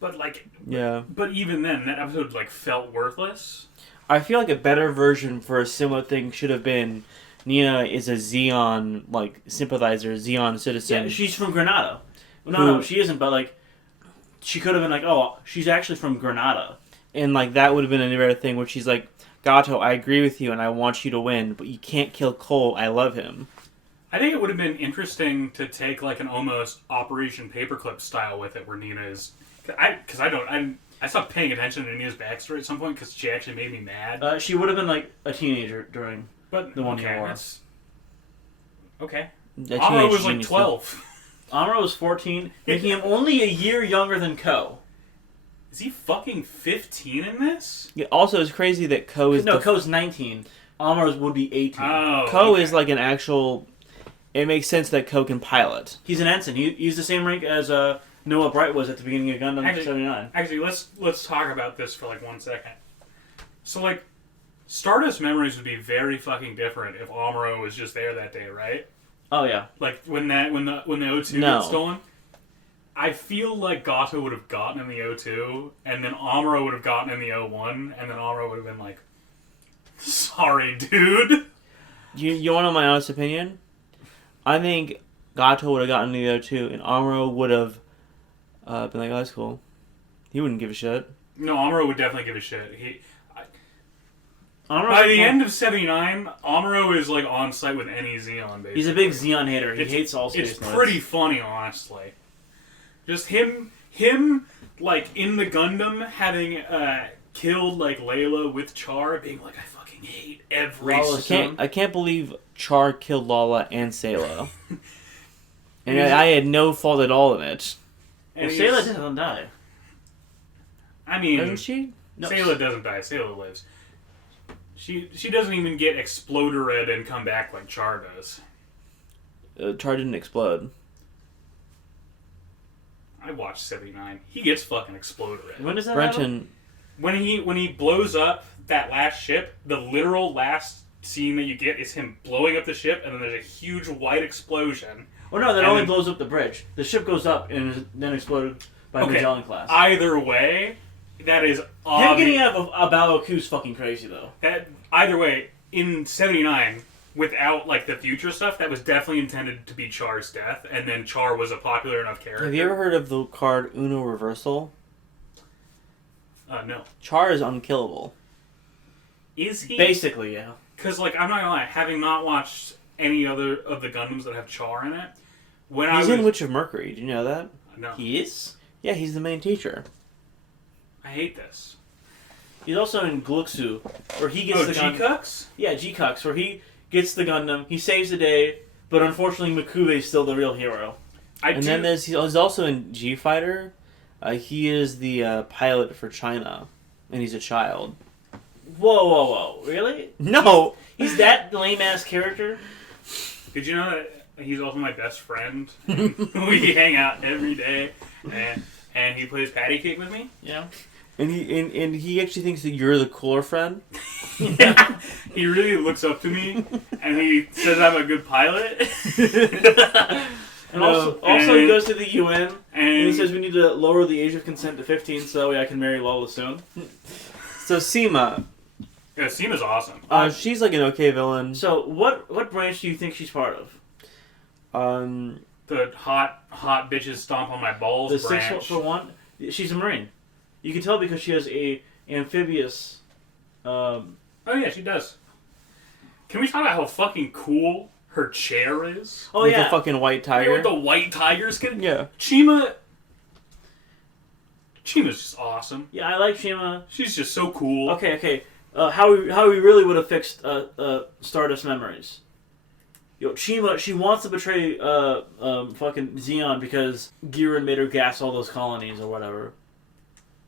But like, Yeah. but even then, that episode like felt worthless. I feel like a better version for a similar thing should have been Nina is a Xeon like sympathizer, Xeon citizen. Yeah, she's from Granada. Well, no, Who- she isn't. But like, she could have been like, oh, she's actually from Granada. And like that would have been a better thing where she's like, Gato, I agree with you and I want you to win, but you can't kill Cole. I love him. I think it would have been interesting to take like an almost Operation Paperclip style with it, where Nina is. I stopped paying attention to Nina's backstory at some point because she actually made me mad. She would have been like a teenager during. But the one okay, you wore. that's okay. That Amuro teenage was like genius 12. Amuro was 14, making him only a year younger than Ko. Is he fucking 15 in this? Yeah, also, it's crazy that Ko is Ko's 19. Amuro's would be 18. Oh, Ko okay. is like an actual. It makes sense that Ko can pilot. He's an ensign. He's the same rank as Noah Bright was at the beginning of Gundam Actually- 79. Actually, let's talk about this for like 1 second. So like, Stardust Memories would be very fucking different if Amuro was just there that day, right? Oh yeah. Like when the O2 No. got stolen. I feel like Gato would have gotten in the O2, and then Amuro would have gotten in the O1, and then Amuro would have been like, "Sorry, dude." You want to know my honest opinion? I think Gato would have gotten the other two, and Amuro would have been like, "Oh, that's cool." He wouldn't give a shit. No, Amuro would definitely give a shit. Amuro's By the like- end of 79, Amuro is like on site with any Xeon. Basically, he's a big Xeon hater. He It's- hates all space It's nodes. pretty funny, honestly. Just him, like in the Gundam having killed like Layla with Char, being like, I fucking hate every. Lala I can't believe Char killed Lala and Sayla. And I had no fault at all in it. Well, And Sayla he's- doesn't die. I mean, Doesn't she? No. Sayla doesn't die. Sayla lives. She doesn't even get explodered and come back like Char does. Char didn't explode. I watched 79. He gets fucking exploded. When does that happen? Brenton, When he blows up that last ship, the literal last scene that you get is him blowing up the ship, and then there's a huge white explosion. Oh no, that And only then- blows up the bridge. The ship goes up and is then exploded by Okay. Magellan class. Either way, that is Him obvious. getting out of a Baoku's fucking crazy though. That either way, in 79, without like the future stuff, that was definitely intended to be Char's death, and then Char was a popular enough character. have you ever heard of the card Uno Reversal? No. Char is unkillable. Is he? Basically, yeah. Because like I'm not gonna lie, having not watched any other of the Gundams that have Char in it, when He's I was in Witch of Mercury. Do you know that? no, He is. Yeah, he's the main teacher. I hate this. He's also in Gluxu, where he gets Oh, the Gundam. G-Cux? Yeah, G-Cux, where he gets the Gundam. He saves the day, but unfortunately, Makuve's still the real hero. And then he's also in G Fighter. He is the pilot for China, and he's a child. Whoa! Really? No, He's that lame ass character. Did you know that he's also my best friend? We hang out every day, and he plays patty cake with me. Yeah. and he actually thinks that you're the cooler friend. Yeah, he really looks up to me, and he says I'm a good pilot. And also and- he goes to the UN and he And says we need to lower the age of consent to 15 so that way I can marry Lola soon. So Seema, yeah, Seema's awesome. she's like an okay villain. So what branch do you think she's part of? The hot bitches stomp on my balls The branch. 6 for 1? She's a Marine. You can tell because she has a amphibious. Oh yeah, she does. Can we talk about how fucking cool her chair is? Oh with yeah. the fucking white Like, tiger. with the white tiger skin. Yeah. Chima's just awesome. Yeah, I like Shima. She's just so cool. Okay. How we really would have fixed Stardust Memories. Yo, Chima, she wants to betray fucking Xeon because Giran made her gas all those colonies or whatever.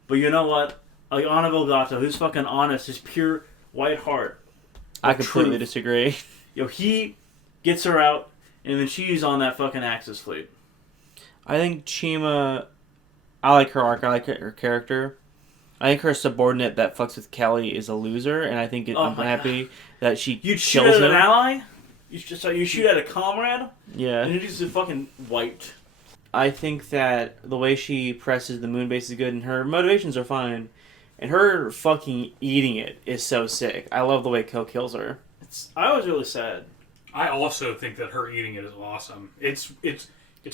But you know what? Like Annabelle Gato, who's fucking honest, his pure white heart. I completely truth. disagree. Yo, he gets her out, and then she's on that fucking Axis fleet. I think Chima. I like her arc. I like her character. I think her subordinate that fucks with Kelly is a loser, and I think I'm happy that she You'd shoot kills at him. an ally? You shoot at a comrade? Yeah. And you're just fucking wiped. I think that the way she presses the moon base is good, and her motivations are fine. And her fucking eating it is so sick. I love the way Ko kills her. I was really sad. I also think that her eating it is awesome. It's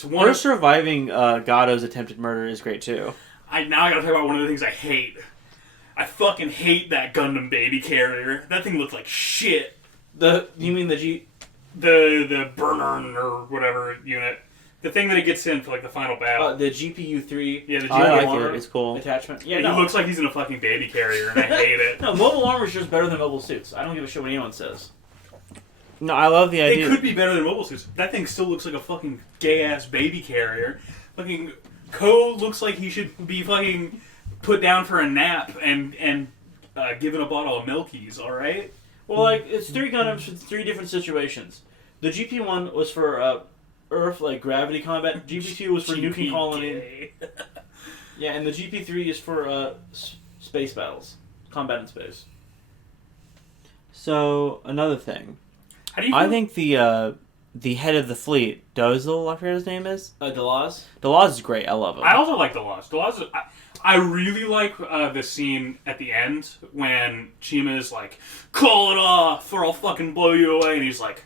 one Her of, surviving Gatto's attempted murder is great too. now I gotta talk about one of the things I hate. I fucking hate that Gundam baby carrier. That thing looks like shit. You mean the The burner or whatever unit. The thing that he gets in for like the final battle. the GPU-3? Yeah, the I like GPU. it. It's cool. Attachment? Yeah, he looks like he's in a fucking baby carrier, and I hate it. No, mobile armor is just better than mobile suits. I don't give a shit what anyone says. No, I love the idea. It could be better than mobile suits. That thing still looks like a fucking gay-ass baby carrier. Fucking Ko looks like he should be fucking put down for a nap and given a bottle of Milkies, alright? Well, like, it's 3 Gundams for 3 different situations. The GP1 was for Earth, like, gravity combat. GP2 was for nuking colony. Yeah, and the GP3 is for space battles. Combat in space. So, another thing. How do you I feel? think the head of the fleet, Dozil, I forget his name is. Delaz? Delaz is great. I love him. I also like the Lost. I really like the scene at the end when Chima's like, call it off or I'll fucking blow you away. And he's like,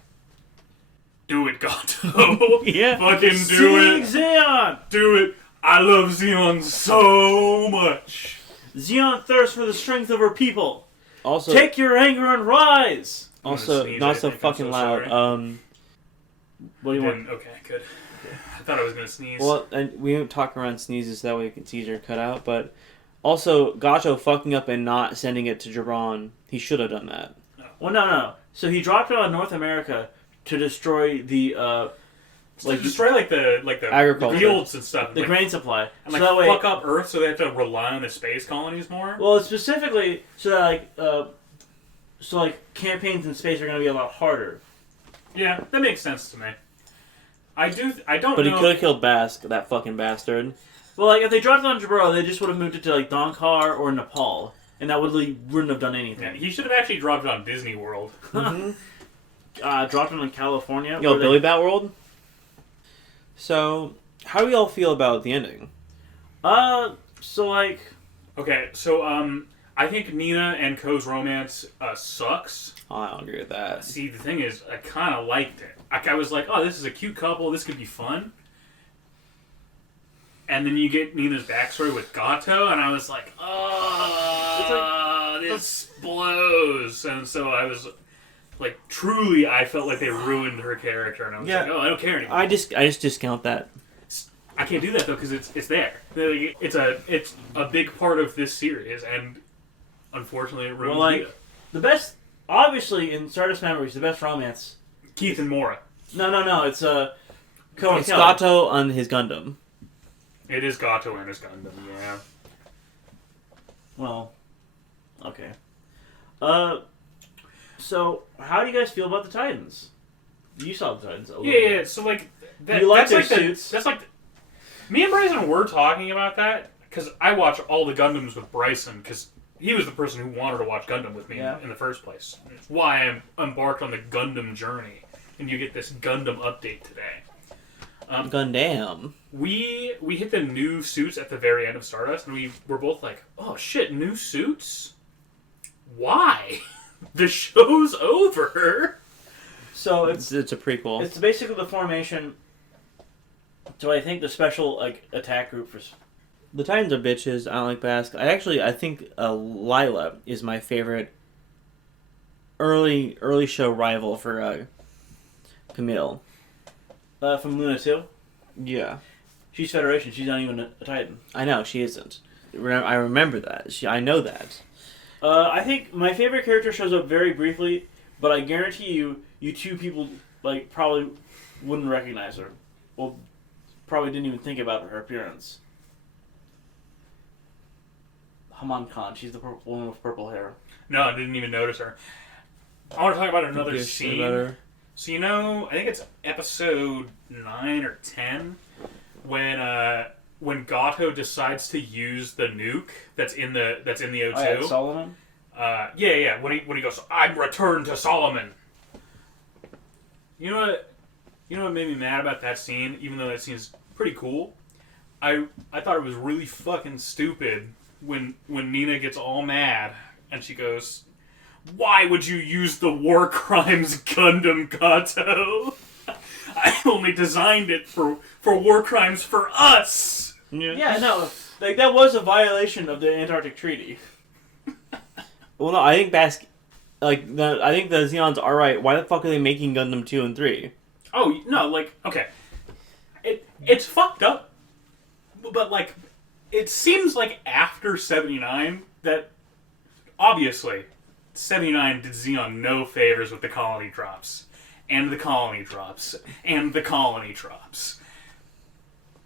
do it, Gato. Yeah. Fucking do it. Xeon! Do it. I love Xeon so much. Xeon thirsts for the strength of her people. Also, Take your anger and rise! also sneeze, not I so think. I'm fucking so loud. sorry. What do you want? Okay, good. I thought I was gonna sneeze. Well, and we don't talk around sneezes so that way we can tease her cut out. But also, Gato fucking up and not sending it to Jabron. He should have done that. Well, no. So he dropped it on North America to destroy the like destroy like the Agriculture. fields and stuff. the like, grain supply. and So like that way, fuck up Earth so they have to rely on the space colonies more. well, it's specifically so that campaigns in space are going to be a lot harder. Yeah, that makes sense to me. I don't But he know. could have killed Bask, that fucking bastard. Well, like if they dropped it on Jaburo, they just would have moved it to like Donkar or Nepal, and that wouldn't have done Yeah, anything. he should have actually dropped it on Disney World. Dropped it on California. Yo, where Billy Bat World? So, how do we all feel about the ending? So like, Okay, so I think Nina and Ko's romance sucks. Oh, I don't agree with that. See, the thing is, I kind of liked it. I was like, oh, this is a cute couple. This could be fun. And then you get Nina's backstory with Gato, and I was like, oh, this blows. And so I was like, truly, I felt like they ruined her character, and I was Yeah. like, oh, I don't care anymore. I just discount that. I can't do that though because it's there. It's a big part of this series, and unfortunately, it ruined well, like Nina. the best, obviously in Stardust Memories, the best romance. Keith and Mora. No, it's Ko and It's Kelly. Gato on his Gundam. It is Gato and his Gundam, yeah. Well, okay. So how do you guys feel about the Titans? You saw the Titans. A little bit. Yeah. So like, You like that's their like suits? that's like. Me and Bryson were talking about that because I watch all the Gundams with Bryson because he was the person who wanted to watch Gundam with me Yeah. in the first place. It's why I embarked on the Gundam journey, and you get this Gundam update today. Gundam. We hit the new suits at the very end of Stardust, and we were both like, "Oh shit, new suits? Why? The show's over." So It's a prequel. it's basically the formation. So I think the special attack group for. The Titans are bitches. I don't like Bask. I think Lila is my favorite early show rival for Camille. From Luna 2. Yeah. She's Federation. She's not even a Titan. I know, she isn't. I remember that. I know that. I think my favorite character shows up very briefly, but I guarantee you two people probably wouldn't recognize her. Well, probably didn't even think about her appearance. Haman Khan. She's the woman with purple hair. No, I didn't even notice her. I want to talk about another Give a shit scene. about her. So I think it's episode 9 or 10 when when Gato decides to use the nuke that's in the O2. Oh, yeah, Solomon? Yeah. When he goes, I'm returned to Solomon. You know what made me mad about that scene, even though that scene's pretty cool? I thought it was really fucking stupid when Nina gets all mad and she goes, why would you use the War Crimes Gundam, Gato? I only designed it for war crimes for us. Yeah, no. Like, that was a violation of the Antarctic Treaty. Well, no, I think I think the Xeons are right. Why the fuck are they making Gundam 2 and 3? Oh, no, like, okay. It's fucked up. But, like, it seems like after 79 that, obviously, 79 did Xeon no favors with the colony drops. And the colony drops. And the colony drops.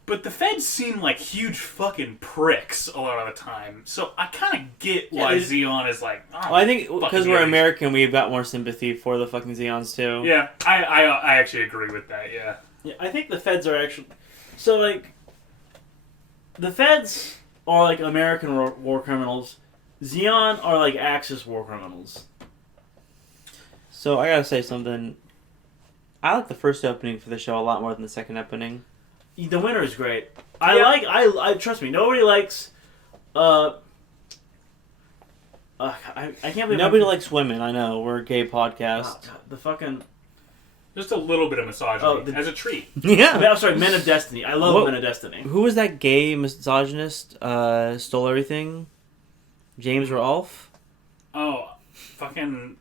But the feds seem like huge fucking pricks a lot of the time. So I kind of get why Xeon is like... Oh, well, I think because we're American, we've got more sympathy for the fucking Xeons, too. Yeah, I actually agree with that, yeah. Yeah, I think the feds are actually... So, like... The feds are, like, American war criminals. Xeon are, like, Axis war criminals. So, I gotta say something. I like the first opening for the show a lot more than the second opening. The winner is great. I trust me, nobody likes... I can't believe... Nobody likes women, I know. We're a gay podcast. Oh, God, the fucking... Just a little bit of misogyny as a treat. Yeah. I'm sorry, Men of Destiny. I love Men of Destiny. Who was that gay misogynist? Stole everything? James Rolfe? Oh, fucking...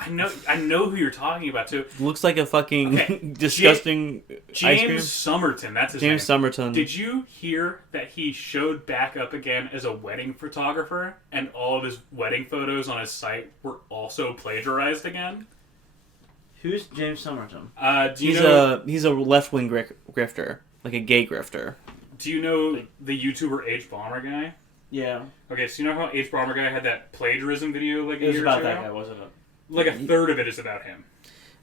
I know who you're talking about, too. Looks like a fucking disgusting ice cream. James Somerton, that's his name. James Somerton. Did you hear that he showed back up again as a wedding photographer, and all of his wedding photos on his site were also plagiarized again? Who's James Somerton? He's a left-wing grifter. Like a gay grifter. Do you know the YouTuber H Bomber guy? Yeah. Okay, so you know how H Bomber guy had that plagiarism video like a It was year or about two that ago? guy, wasn't it? Like a third of it is about him.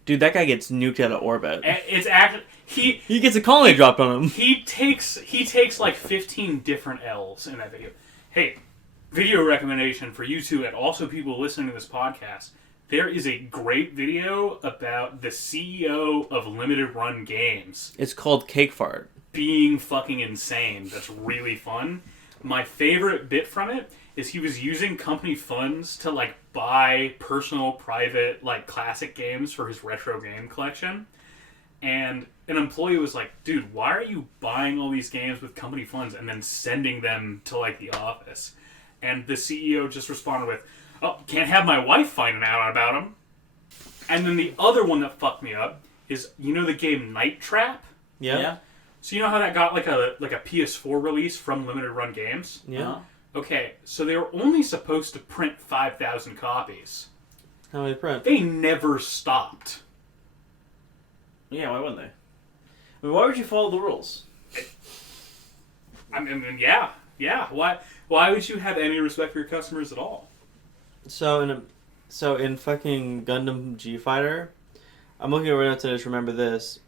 Dude, that guy gets nuked out of orbit. It's actually he gets a colony dropped on him. He takes like 15 different L's in that video. Hey, video recommendation for you two and also people listening to this podcast. There is a great video about the CEO of Limited Run Games. It's called Cake Fart. Being fucking insane. That's really fun. My favorite bit from it is he was using company funds to, like, buy personal, private, like, classic games for his retro game collection. And an employee was like, dude, why are you buying all these games with company funds and then sending them to, like, the office? And the CEO just responded with, oh, can't have my wife finding out about them. And then the other one that fucked me up is, you know the game Night Trap? Yeah. So you know how that got like a PS4 release from Limited Run Games? Yeah. Uh-huh. Okay, so they were only supposed to print 5,000 copies. How many print? They never stopped. Yeah, why wouldn't they? I mean, why would you follow the rules? I mean, yeah. Why would you have any respect for your customers at all? So in fucking Gundam G Fighter, I'm looking over now to just remember this.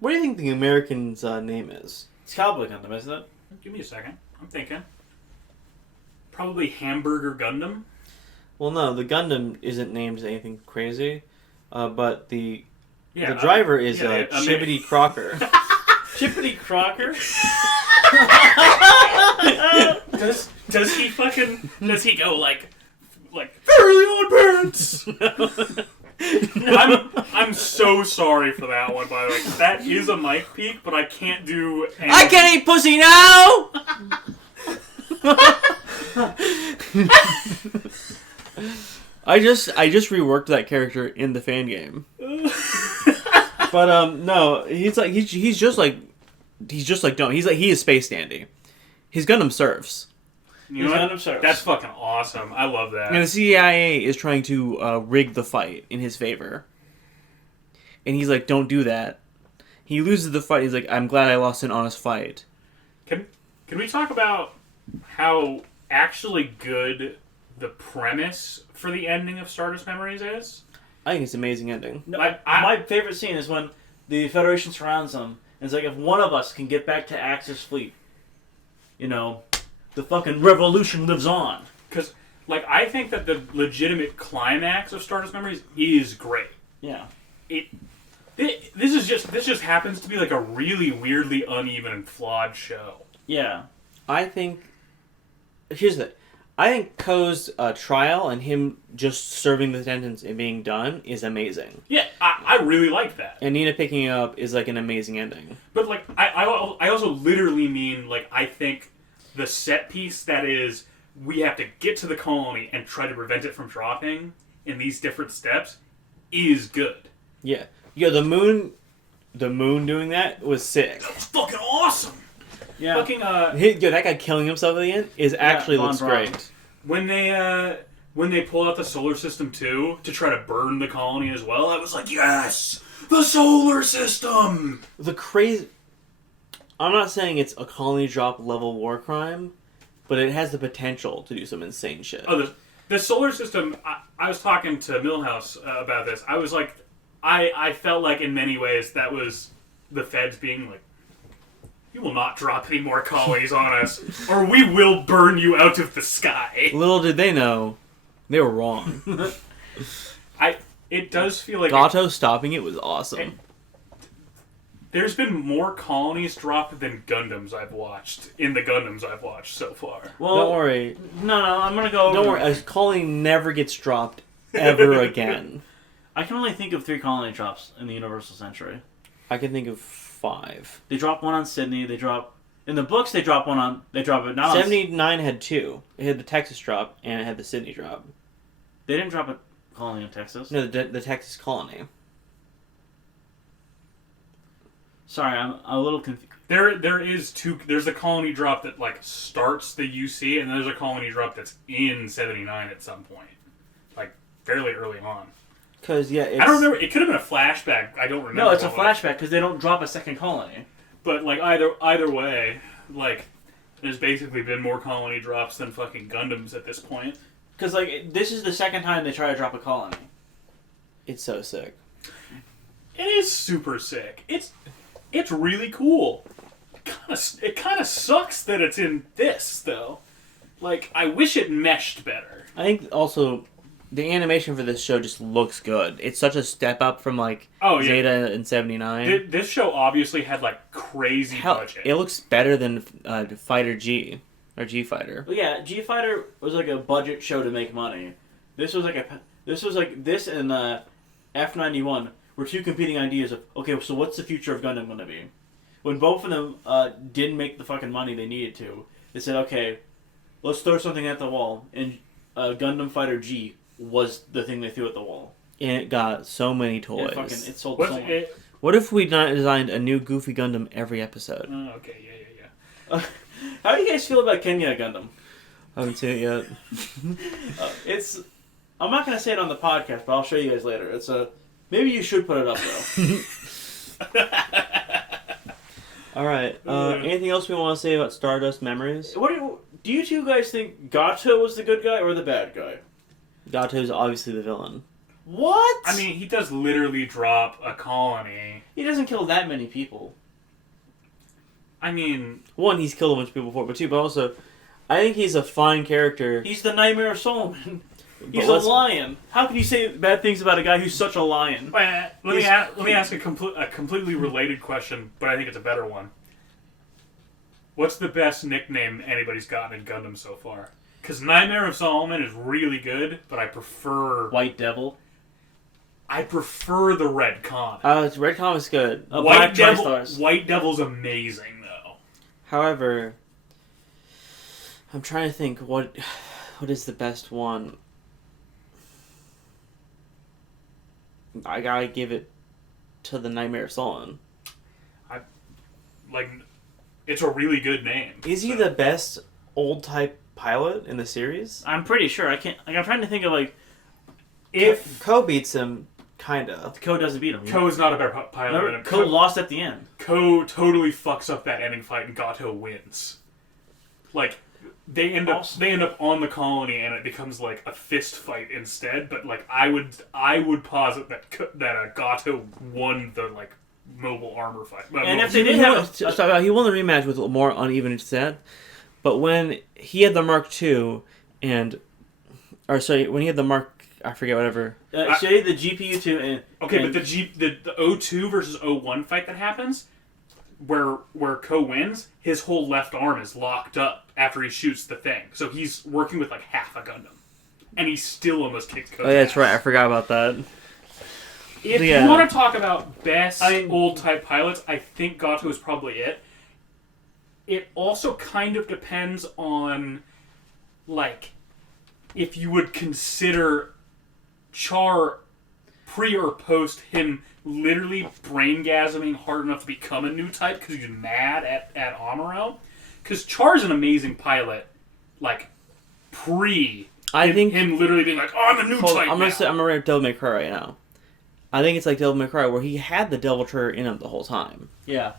What do you think the American's name is? It's Cowboy Gundam, isn't it? Give me a second. I'm thinking. Probably Hamburger Gundam. Well, no, the Gundam isn't named anything crazy, but the I driver is mean, Chibbity Crocker. Chippity Crocker? Does he go like Fairly Odd Parents? I'm so sorry for that one, by the way. That is a mic peak, but I can't do anything. I can eat pussy now! I just reworked that character in the fan game. But no, he's just like no, he is Space Dandy. His Gundam serves. You know what? Gundam serves. That's fucking awesome. I love that. And the CIA is trying to rig the fight in his favor. And he's like, don't do that. He loses the fight. He's like, I'm glad I lost an honest fight. Can we talk about how actually good the premise for the ending of Stardust Memories is? I think it's an amazing ending. No, I- my favorite scene is when the Federation surrounds them, and it's like, if one of us can get back to Axis fleet, the fucking revolution lives on. Because, like, I think that the legitimate climax of Stardust Memories is great. Yeah. This just happens to be like a really weirdly uneven and flawed show. Yeah. I think Ko's trial and him just serving the sentence and being done is amazing. Yeah, I really like that. And Nina picking it up is like an amazing ending. But like, I also literally mean, like, I think the set piece that is, we have to get to the colony and try to prevent it from dropping in these different steps is good. Yeah. Yeah, the moon doing that was sick. That was fucking awesome. Yeah. Fucking Yeah, that guy killing himself at the end is actually looks great. when they pull out the solar system too to try to burn the colony as well, I was like, yes, the solar system. I'm not saying it's a colony drop level war crime, but it has the potential to do some insane shit. Oh, the solar system. I was talking to Millhouse about this. I was like, I felt like in many ways that was the feds being like, you will not drop any more colonies on us, or we will burn you out of the sky. Little did they know, they were wrong. It does feel like Gato stopping it was awesome. There's been more colonies dropped than Gundams I've watched in the Gundams I've watched so far. Well, Don't worry. No, I'm gonna go. Don't worry. A colony never gets dropped ever again. I can only think of 3 colony drops in the Universal Century. I can think of 5. They drop one on Sydney. They drop in the books. They drop one on. They drop it not 79 had 2. It had the Texas drop and it had the Sydney drop. They didn't drop a colony in Texas. No, the Texas colony. Sorry, I'm a little confused. There is 2. There's a colony drop that like starts the UC, and there's a colony drop that's in 79 at some point, like fairly early on. Because I don't remember. It could have been a flashback. I don't remember. No, it's a flashback because they don't drop a second colony. But like either way, like there's basically been more colony drops than fucking Gundams at this point. Because like this is the second time they try to drop a colony. It's so sick. It is super sick. It's really cool. It kind of sucks that it's in this though. Like I wish it meshed better. I think also the animation for this show just looks good. It's such a step up from like Zeta and 79. This show obviously had like crazy budget. It looks better than Fighter G or G Fighter. Well, yeah, G Fighter was like a budget show to make money. This was like this and F91 were 2 competing ideas of okay, so what's the future of Gundam going to be? When both of them didn't make the fucking money they needed to, they said okay, let's throw something at the wall, and Gundam Fighter G was the thing they threw at the wall. And it got so many toys. It sold so much. What if we designed a new Goofy Gundam every episode? Okay, yeah. How do you guys feel about Kenya Gundam? I haven't seen it yet. I'm not gonna say it on the podcast, but I'll show you guys later. Maybe you should put it up though. All right. Anything else we want to say about Stardust Memories? Do you 2 guys think Gato was the good guy or the bad guy? Gato's obviously the villain. What? I mean, he does literally drop a colony. He doesn't kill that many people. I mean, one, he's killed a bunch of people before, but 2, but also, I think he's a fine character. He's the Nightmare of Solomon. He's a lion. How can you say bad things about a guy who's such a lion? let me ask a completely related question, but I think it's a better one. What's the best nickname anybody's gotten in Gundam so far? Because Nightmare of Solomon is really good, but I prefer... White Devil. I prefer the Red Con. Red Con is good. White Devil's amazing, though. However, I'm trying to think what is the best one. I gotta give it to the Nightmare of Solomon. It's a really good name. Is he the best old type pilot in the series? I'm pretty sure. I'm trying to think of if Ko beats him, kinda. Ko doesn't beat him. Ko's not a better pilot than him. Ko lost at the end. Ko totally fucks up that ending fight, and Gato wins. Like they end up on the colony, and it becomes like a fist fight instead. But like I would posit that Gato won the like mobile armor fight. And if they did have he won the rematch with a more uneven set, But when he had the Mark II, when he had the Mark, I forget whatever. Say the GPU 2 and Okay, and, but the O2 versus O1 fight that happens, where Ko wins, his whole left arm is locked up after he shoots the thing. So he's working with like half a Gundam. And he still almost kicks Ko's Oh, yeah, that's ass. right. I forgot about that. If Yeah. you want to talk about best old type pilots, I think Gato is probably it. It also kind of depends on, like, if you would consider Char pre or post him literally brain-gasming hard enough to become a new type because he's mad at Amuro. Because Char's an amazing pilot, like, I think him literally being like, oh, I'm a new type I'm now. gonna write Devil May Cry right now. I think it's like Devil May Cry where he had the Devil Trigger in him the whole time, yeah.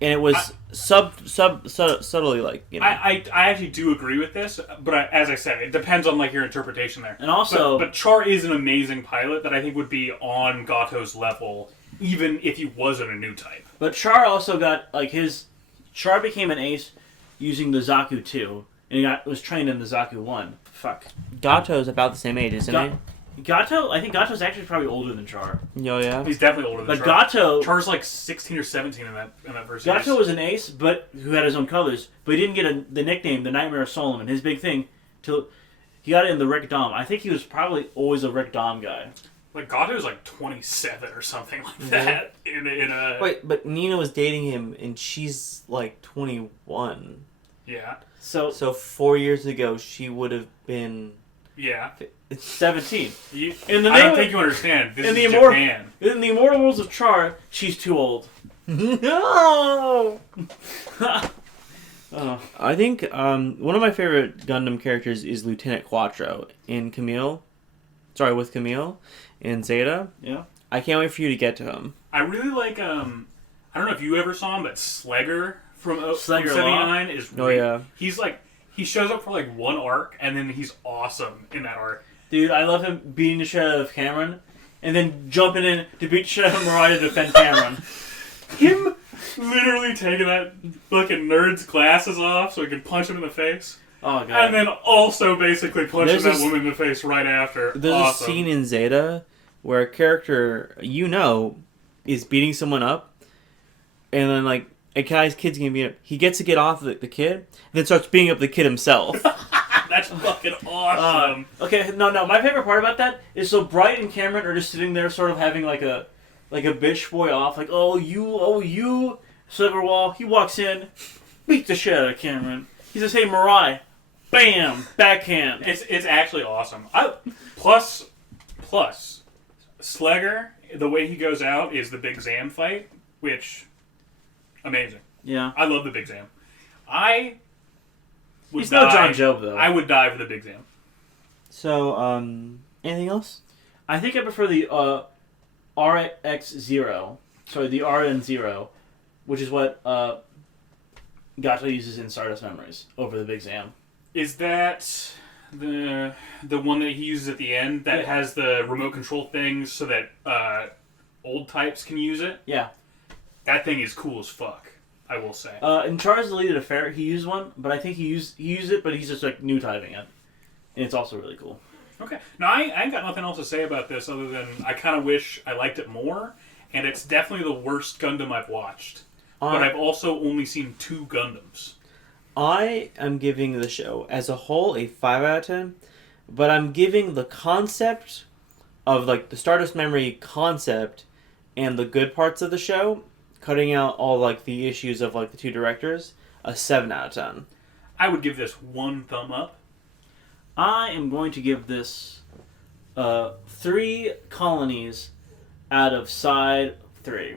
and it was subtly like, you know. I actually do agree with this, but as I said, it depends on like your interpretation there. And also, but Char is an amazing pilot that I think would be on Gato's level, even if he wasn't a new type. but Char also got like Char became an ace using the Zaku 2, and he was trained in the Zaku 1. Fuck. Gato's about the same age, isn't he? Gato, I think Gato's actually probably older than Char. Oh, yeah. He's definitely older than But Char. Gato, Char's like 16 or 17 in that first Gato series. was an ace, but who had his own colors. But he didn't get the nickname, the Nightmare of Solomon. His big thing, till he got it in the Rick Dom. I think he was probably always a Rick Dom guy. Like Gato's like 27 or something like that. In a Wait, but Nina was dating him, and she's like 21. yeah. So 4 years ago, she would have been... Yeah. 17. I don't think you understand. This is Japan. In the Immortal Worlds of Char, she's too old. No! Oh. I think one of my favorite Gundam characters is Lieutenant Quattro in with Camille in Zeta. Yeah. I can't wait for you to get to him. I really like I don't know if you ever saw him, but Slegger from Slegger 79 is Oh, yeah. He's like he shows up for like one arc and then he's awesome in that arc. Dude, I love him beating the shit out of Cameron, and then jumping in to beat the shit out of Mariah to defend Cameron. Him literally taking that fucking nerd's glasses off so he can punch him in the face. Oh, God. And then also basically punching There's that this- woman in the face right after. There's Awesome. a scene in Zeta where a character is beating someone up, and then like a guy's kid's gonna beat up. He gets to get off the kid, and then starts beating up the kid himself. That's fucking awesome. Okay, no. My favorite part about that is so Bright and Cameron are just sitting there, sort of having like a bitch boy off, like oh you, Silverwall. He walks in, beats the shit out of Cameron. He says, "Hey, Mariah, bam, backhand." It's actually awesome. Plus, Slegger, the way he goes out is the Big Zam fight, which amazing. Yeah, I love the Big Zam. I would he's no die- John Job though. I would die for the Big Zam. So, anything else? I think I prefer the RX0. Sorry, the RN0, which is what Gato uses in Stardust Memories over the Big Zam. Is that the one that he uses at the end that has the remote control things so that old types can use it? Yeah. That thing is cool as fuck, I will say. In Char's Deleted Affair, he used one, but I think he used it, but he's just like new typing it. And it's also really cool. Okay. Now, I ain't got nothing else to say about this other than I kind of wish I liked it more, and it's definitely the worst Gundam I've watched. But I've also only seen 2 Gundams. I am giving the show as a whole a 5 out of 10, but I'm giving the concept of like the Stardust Memory concept and the good parts of the show, cutting out all like the issues of like the 2 directors, a 7 out of 10. I would give this 1 thumb up. I am going to give this 3 colonies out of side 3.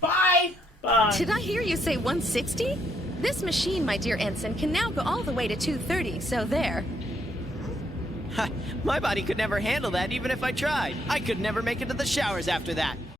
Bye! Bye. Did I hear you say 160? This machine, my dear ensign, can now go all the way to 230, so there. My body could never handle that even if I tried. I could never make it to the showers after that.